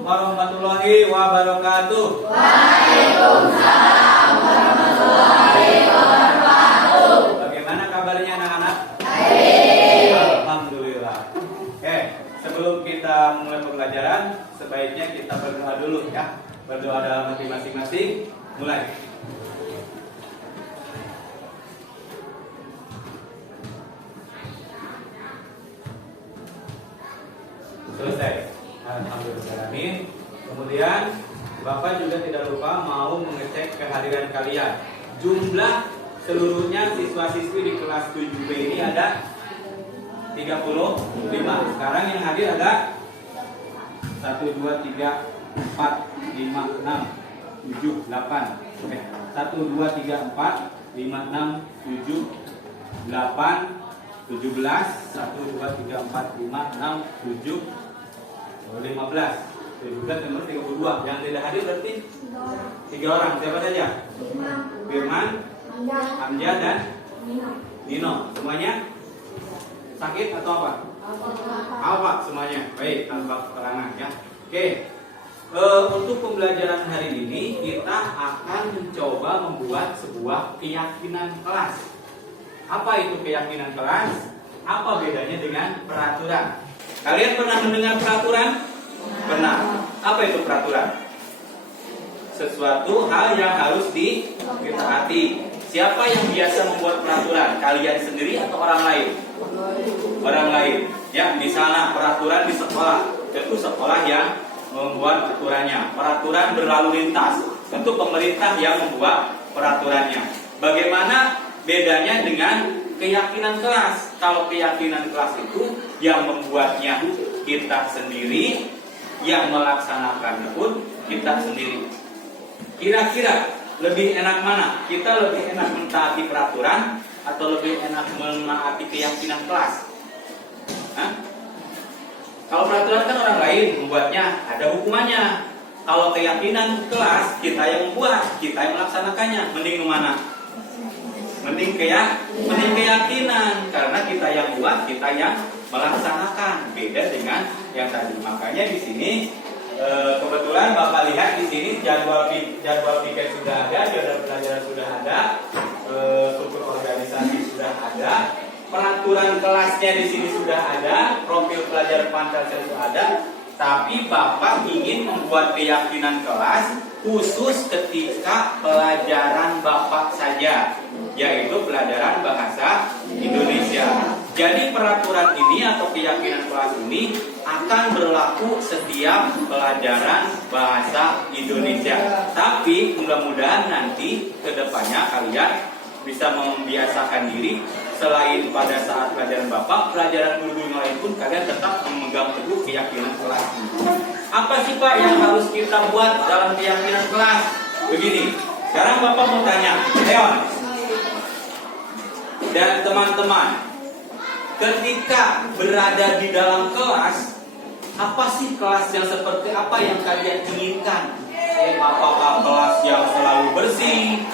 Assalamualaikum warahmatullahi wabarakatuh. Waalaikumsalam warahmatullahi wabarakatuh. Bagaimana kabarnya anak-anak? Baik. Alhamdulillah. Oke, sebelum kita mulai pembelajaran, sebaiknya kita berdoa dulu ya. Berdoa dalam hati masing-masing. Mulai. Selesai. Alhamdulillah. Kemudian Bapak juga tidak lupa mau mengecek kehadiran kalian. Jumlah seluruhnya siswa-siswi di kelas 7B ini ada 35. Sekarang yang hadir ada 1, 2, 3, 4, 5, 6, 7, 8. Oke. 1, 2, 3, 4, 5, 6, 7, 8, 17. 1, 2, 3, 4, 5, 6, 7, 15. 17 nomor 32. Yang tidak hadir berarti 3 orang. Siapa saja? Firman, Hamzah dan Nino. Semuanya sakit atau apa? Apa semuanya? Baik, tanpa keterangan ya. Oke. Untuk pembelajaran hari ini kita akan mencoba membuat sebuah keyakinan kelas. Apa itu keyakinan kelas? Apa bedanya dengan peraturan? Kalian pernah mendengar peraturan? Pernah. Apa itu peraturan? Sesuatu hal yang harus ditaati. Siapa yang biasa membuat peraturan? Kalian sendiri atau orang lain? Orang lain. Ya, misalnya peraturan di sekolah, itu sekolah yang membuat aturannya. Peraturan berlalu lintas, tentu pemerintah yang membuat peraturannya. Bagaimana bedanya dengan keyakinan kelas? Kalau keyakinan kelas itu yang membuatnya kita sendiri, yang melaksanakannya pun kita sendiri. Kira-kira lebih enak mana? Kita lebih enak mentaati peraturan atau lebih enak menaati keyakinan kelas? Hah? Kalau peraturan kan orang lain membuatnya, ada hukumannya. Kalau keyakinan kelas kita yang membuat, kita yang melaksanakannya. Mending mana? Mending keyakinan, karena kita yang buat, kita yang melaksanakan. Beda dengan yang tadi. Makanya di sini kebetulan Bapak lihat di sini jadwal piket sudah ada, jadwal pelajaran sudah ada, struktur organisasi sudah ada, peraturan kelasnya di sini sudah ada, profil pelajar Pancasila sudah ada. Tapi Bapak ingin membuat keyakinan kelas khusus ketika pelajaran Bapak saja, yaitu pelajaran bahasa Indonesia. Jadi peraturan ini atau keyakinan kelas ini akan berlaku setiap pelajaran bahasa Indonesia. Tapi mudah-mudahan nanti kedepannya kalian bisa membiasakan diri. Selain pada saat pelajaran Bapak, pelajaran guru yang lain pun kalian tetap memegang teguh keyakinan kelas ini. Apa sih Pak yang harus kita buat dalam keyakinan kelas? Begini, sekarang Bapak mau tanya, Leon dan teman-teman, ketika berada di dalam kelas, apa sih kelas yang seperti apa yang kalian inginkan? Apakah kelas yang selalu bersih,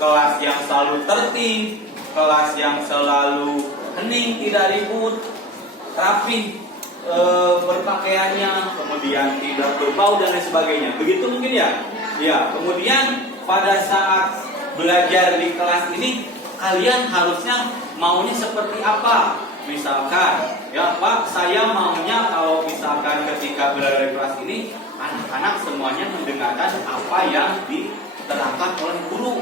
kelas yang selalu tertib, kelas yang selalu hening, tidak ribut, rapi berpakaiannya, kemudian tidak berbau dan lain sebagainya. Begitu mungkin ya? Ya. Kemudian pada saat belajar di kelas ini, kalian harusnya maunya seperti apa? Misalkan, ya Pak, saya maunya kalau misalkan ketika berada di kelas ini, anak-anak semuanya mendengarkan apa yang diterangkan oleh guru,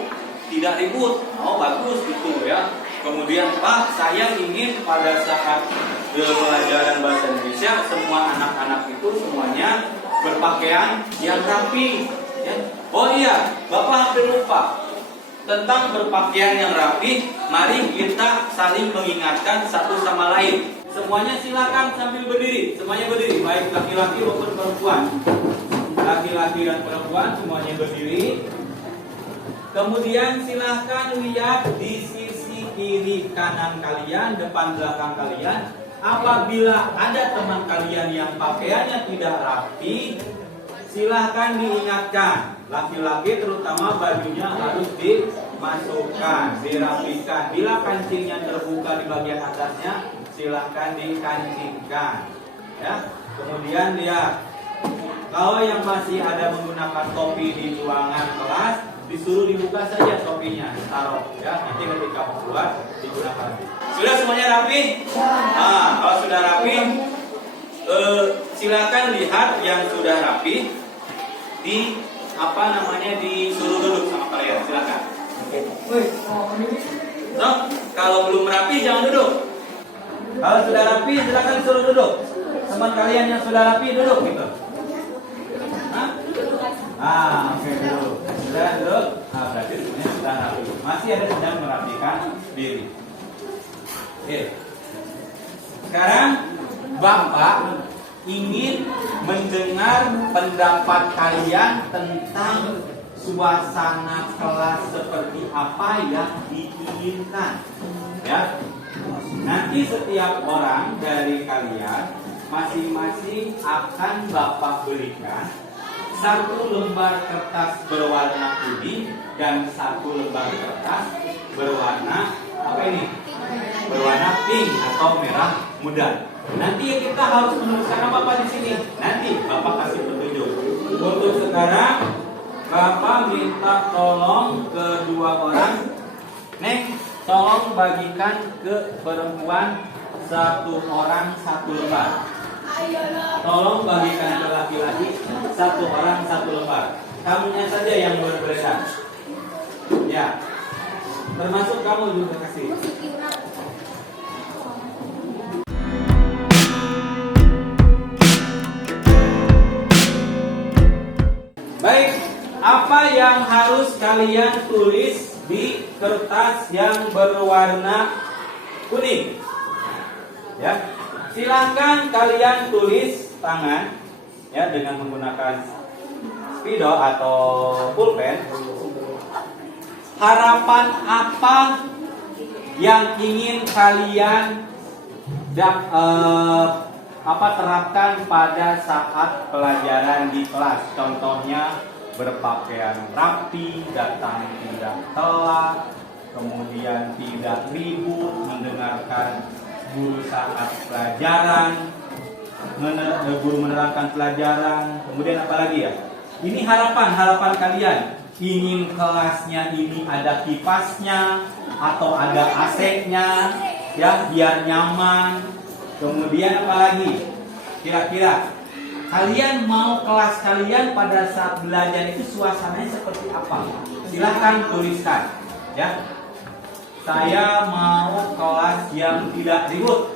tidak ribut. Oh bagus gitu ya. Kemudian Pak, saya ingin pada saat pelajaran bahasa Indonesia semua anak-anak itu semuanya berpakaian yang rapi. Ya. Oh iya, Bapak hampir lupa tentang berpakaian yang rapi. Mari kita saling mengingatkan satu sama lain. Semuanya silakan sambil berdiri. Semuanya berdiri, baik laki-laki maupun perempuan. Laki-laki dan perempuan semuanya berdiri. Kemudian silahkan lihat di sisi kiri kanan kalian, depan belakang kalian. Apabila ada teman kalian yang pakaiannya tidak rapi, silahkan diingatkan. Laki-laki terutama bajunya harus dimasukkan, dirapikan. Bila kancingnya terbuka di bagian atasnya, silahkan dikancingkan. Ya. Kemudian lihat Kalau yang masih ada menggunakan topi di ruangan kelas, disuruh dibuka saja topinya, taruh ya. Nanti ketika mau keluar digunakan. Sudah semuanya rapi? Nah, kalau sudah rapi, silakan lihat yang sudah rapi di disuruh duduk sama kalian. Silakan. So, kalau belum rapi jangan duduk. Kalau sudah rapi silakan suruh duduk. Teman kalian yang sudah rapi duduk gitu. Oke, duduk. Sudah duduk. Berarti semuanya sudah rapi. Masih ada sedang merapikan diri. Oke. Sekarang Bapak ingin mendengar pendapat kalian tentang suasana kelas seperti apa yang diinginkan. Ya. Nanti setiap orang dari kalian masing-masing akan Bapak berikan satu lembar kertas berwarna kuning dan satu lembar kertas berwarna berwarna pink atau merah muda. Nanti kita harus menuliskan apa di sini. Nanti Bapak kasih petunjuk. Untuk sekarang Bapak minta tolong kedua orang, Neng, tolong bagikan ke perempuan satu orang satu lembar. Tolong bagikan ke laki-laki satu orang satu lembar. Kamunya saja yang berbeda. Ya, termasuk kamu juga kasih. Baik, apa yang harus kalian tulis di kertas yang berwarna kuning? Ya, silahkan kalian tulis tangan ya dengan menggunakan spidol atau pulpen. Harapan apa yang ingin kalian terapkan pada saat pelajaran di kelas? Contohnya berpakaian rapi, datang tidak telat, kemudian tidak ribut, mendengarkan guru saat pelajaran, guru menerangkan pelajaran. Kemudian apa lagi ya? Ini harapan kalian. Ingin kelasnya ini ada kipasnya atau ada AC-nya ya biar nyaman. Kemudian apa lagi? Kira-kira kalian mau kelas kalian pada saat belajar itu suasananya seperti apa? Silahkan tuliskan ya. Saya mau kelas yang tidak ribut.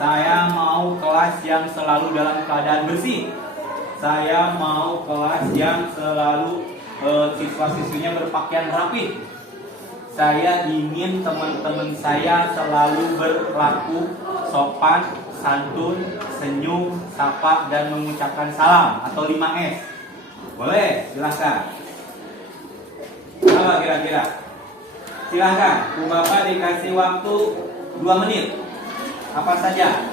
Saya mau kelas yang selalu dalam keadaan bersih. Saya mau kelas yang selalu siswa-siswinya berpakaian rapi. Saya ingin teman-teman saya selalu berlaku sopan, santun, senyum, sapa, dan mengucapkan salam atau 5S. Boleh, silahkan. Apa kira-kira? Silahkan, Bu Bapak dikasih waktu 2 menit. Apa saja?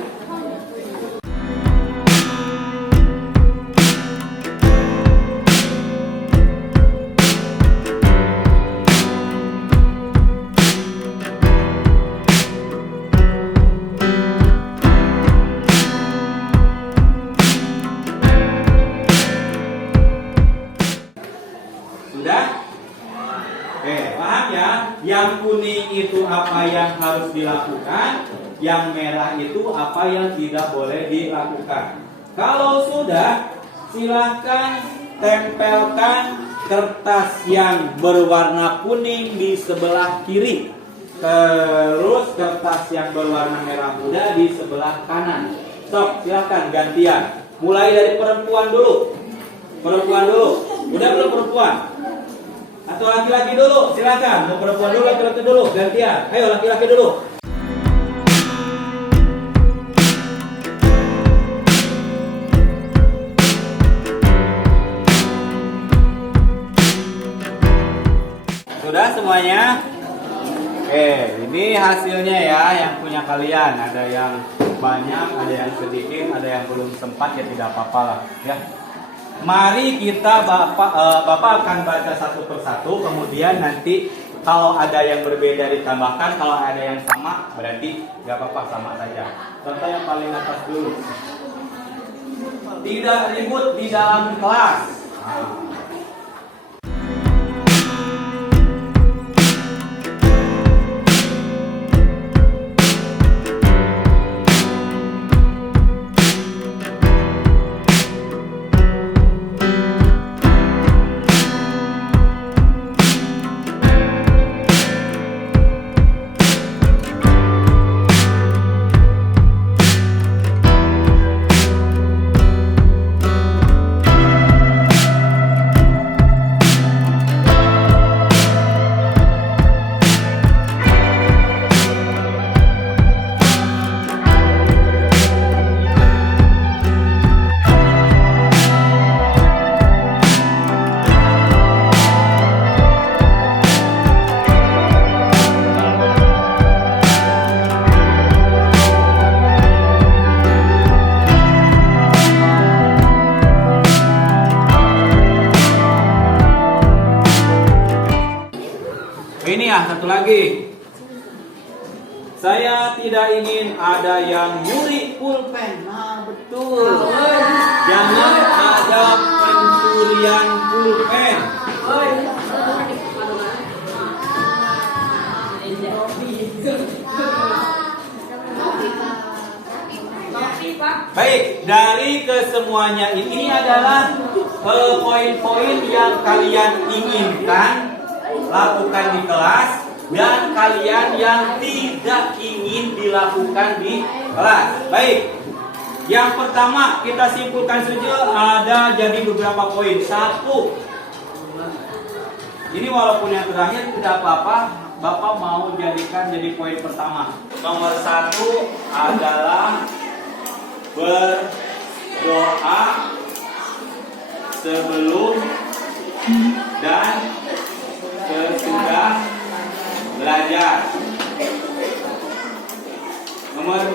Sudah? Oke, paham ya? Yang kuning itu apa yang harus dilakukan, yang merah itu apa yang tidak boleh dilakukan. Kalau sudah, silahkan tempelkan kertas yang berwarna kuning di sebelah kiri. Terus kertas yang berwarna merah muda di sebelah kanan. Sok, silahkan gantian. Mulai dari perempuan dulu. Perempuan dulu. Udah belum perempuan? Atau laki-laki dulu? Silakan. Mau perempuan dulu, laki-laki dulu. Gantian. Ayo laki-laki dulu. Sudah semuanya? Oke, ini hasilnya ya yang punya kalian. Ada yang banyak, ada yang sedikit, ada yang belum sempat, ya tidak apa-apa lah ya. Mari kita Bapak akan baca satu persatu, kemudian nanti kalau ada yang berbeda ditambahkan, kalau ada yang sama berarti nggak apa-apa, sama saja. Contoh yang paling atas dulu. tidak ribut di dalam kelas. Ini ya, satu lagi. Saya tidak ingin ada yang nyuri pulpen. Nah, betul. Jangan ada pencurian pulpen. Baik, dari kesemuanya ini adalah poin-poin yang kalian inginkan lakukan di kelas dan kalian yang tidak ingin dilakukan di kelas. Baik, yang pertama kita simpulkan saja ada jadi beberapa poin. Satu, ini walaupun yang terakhir tidak apa-apa, Bapak mau jadikan jadi poin pertama. Nomor satu adalah berdoa sebelum dan sesudah belajar. Nomor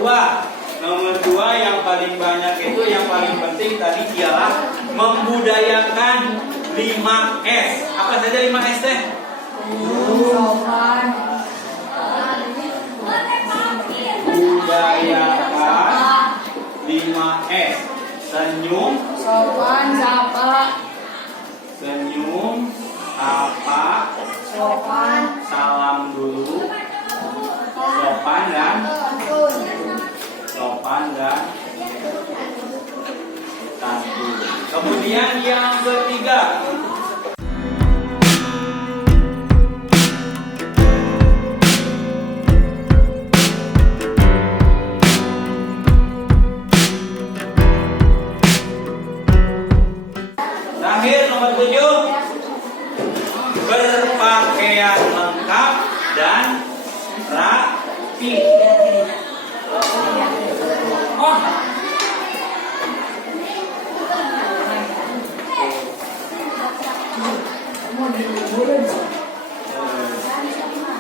dua yang paling banyak itu yang paling penting tadi ialah membudayakan 5S. Apa saja 5S teh? Budayakan 5S. Senyum, Sopan, sapa, senyum, apa, sopan, salam dulu, sopan dan satu. Kemudian yang ketiga, terakhir nomor 7, berpakaian lengkap dan rapi. Oh.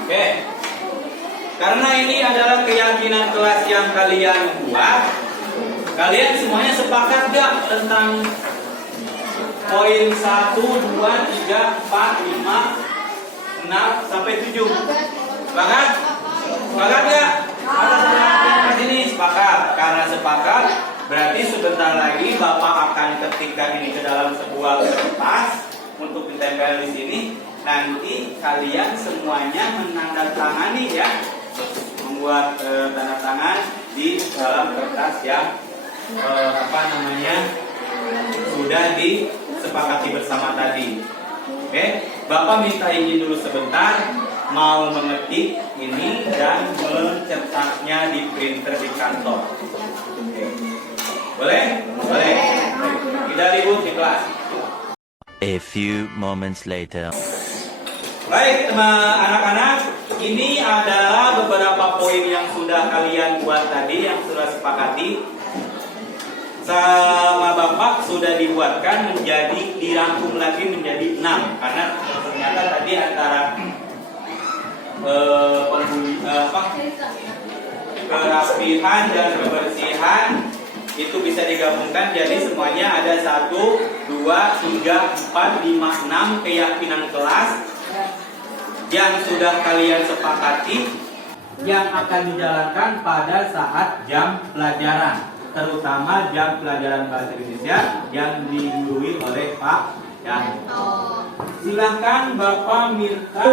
Oke. Karena ini adalah keyakinan kelas yang kalian buat, kalian semuanya sepakat gak tentang poin 1, 2, 3, 4, 5, 6 sampai 7? Sepakat? Sepakat gak? Atas ini sepakat. Karena sepakat, berarti sebentar lagi Bapak akan ketikkan ini ke dalam sebuah kertas untuk ditempel di sini. Nanti kalian semuanya menandatangani ya, membuat tanda tangan di dalam kertas yang sudah disepakati bersama tadi. Oke, Bapak minta izin dulu sebentar, mau mengetik ini dan mencetaknya di printer di kantor. Oke. Boleh? Boleh. Tidak ribut di kelas. A few moments later. Baik, anak-anak, ini adalah beberapa poin yang sudah kalian buat tadi, yang sudah sepakati. Sama Bapak sudah dibuatkan menjadi, dirangkum lagi menjadi 6. Karena ternyata tadi antara kerapihan dan kebersihan itu bisa digabungkan jadi semuanya ada 1, 2, 3, 4, 5, 6 keyakinan kelas yang sudah kalian sepakati yang akan dijalankan pada saat jam pelajaran. terutama jam pelajaran bahasa Indonesia yang digurui oleh Pak Yanto. Silahkan Bapak minta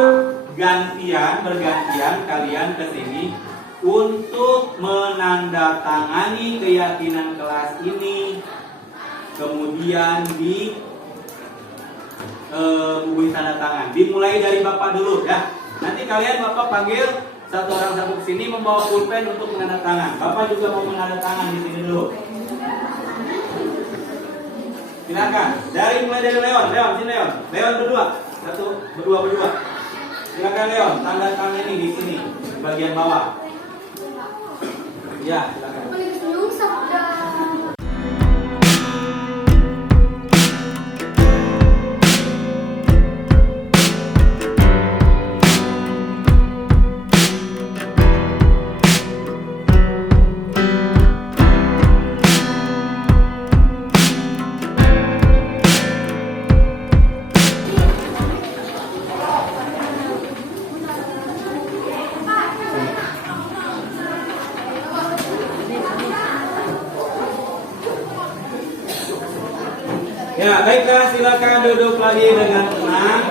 bergantian kalian ke sini untuk menandatangani keyakinan kelas ini, kemudian di buku tanda tangan. Dimulai dari Bapak dulu ya. Nanti kalian Bapak panggil satu orang satu ke sini membawa pulpen untuk menandatangan. Bapak juga mau menandatangan di sini dulu. Silakan. Mulai dari Leon, sini Leon. Leon berdua. Berdua. Silakan Leon, tanda tangan ini di sini, di bagian bawah. Ya, silakan. Ya, baiklah, silakan duduk lagi dengan tenang.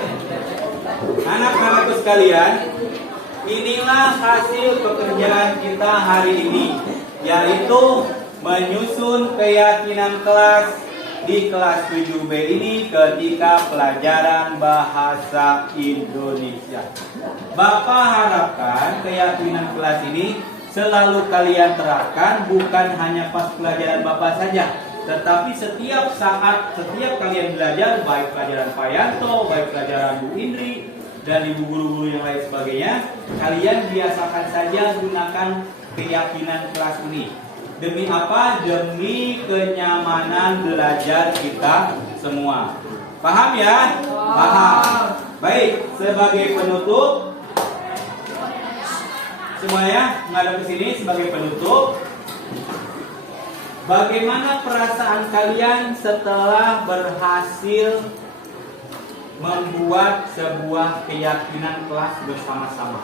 Anak-anakku sekalian, inilah hasil pekerjaan kita hari ini, yaitu menyusun keyakinan kelas di kelas 7B ini ketika pelajaran bahasa Indonesia. Bapak harapkan keyakinan kelas ini selalu kalian terapkan, bukan hanya pas pelajaran Bapak saja, tetapi setiap saat, setiap kalian belajar, baik pelajaran Pak Yanto, baik pelajaran Bu Indri, dan ibu guru-guru yang lain sebagainya, kalian biasakan saja gunakan keyakinan kelas ini. Demi apa? Demi kenyamanan belajar kita semua. Paham ya? Paham. Baik, sebagai penutup, semuanya menghadap ke sini sebagai penutup. Bagaimana perasaan kalian setelah berhasil membuat sebuah keyakinan kelas bersama-sama?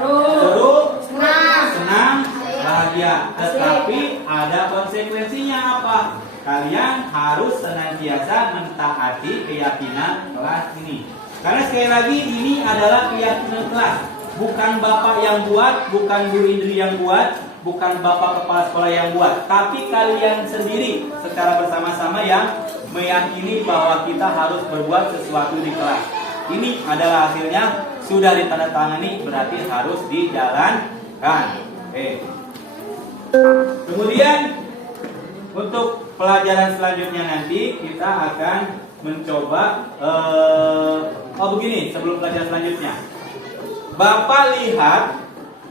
Seru, senang, bahagia. Tetapi ada konsekuensinya apa? Kalian harus senantiasa mentaati keyakinan kelas ini. Karena sekali lagi ini adalah keyakinan kelas. Bukan Bapak yang buat, bukan Bu Indri yang buat, bukan Bapak Kepala Sekolah yang buat, tapi kalian sendiri secara bersama-sama yang meyakini bahwa kita harus berbuat sesuatu di kelas. Ini adalah hasilnya, sudah ditandatangani, berarti harus dijalankan. Oke. Kemudian untuk pelajaran selanjutnya nanti kita akan mencoba begini, sebelum pelajaran selanjutnya. Bapak lihat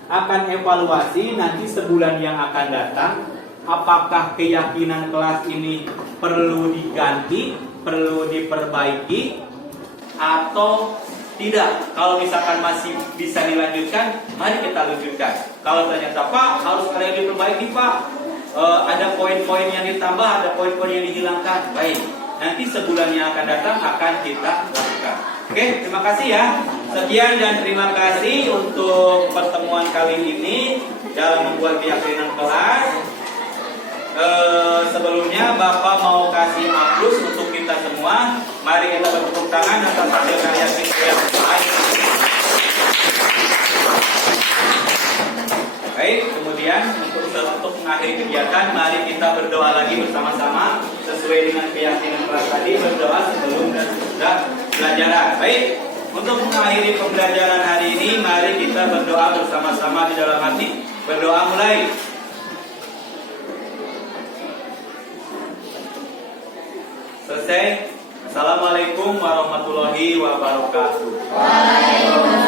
akan evaluasi nanti sebulan yang akan datang, apakah keyakinan kelas ini perlu diganti, perlu diperbaiki, atau tidak. Kalau misalkan masih bisa dilanjutkan, mari kita lanjutkan. Kalau ternyata Pak harus ada yang diperbaiki Pak, ada poin-poin yang ditambah, ada poin-poin yang dihilangkan, baik. Nanti sebulan yang akan datang akan kita lakukan. Oke, terima kasih ya. Sekian dan terima kasih untuk pertemuan kali ini dalam membuat keyakinan kelas. Sebelumnya Bapak mau kasih aplaus untuk kita semua. Mari kita bertepuk tangan atas hasil karya kita yang baik. Baik, kemudian untuk mengakhiri kegiatan, mari kita berdoa lagi bersama-sama sesuai dengan keyakinan kelas tadi. Berdoa sebelum dan sesudah pelajaran. Baik, untuk mengakhiri pembelajaran hari ini, mari kita berdoa bersama-sama di dalam hati. Berdoa mulai. Selesai. Assalamualaikum warahmatullahi wabarakatuh. Waalaikumsalam.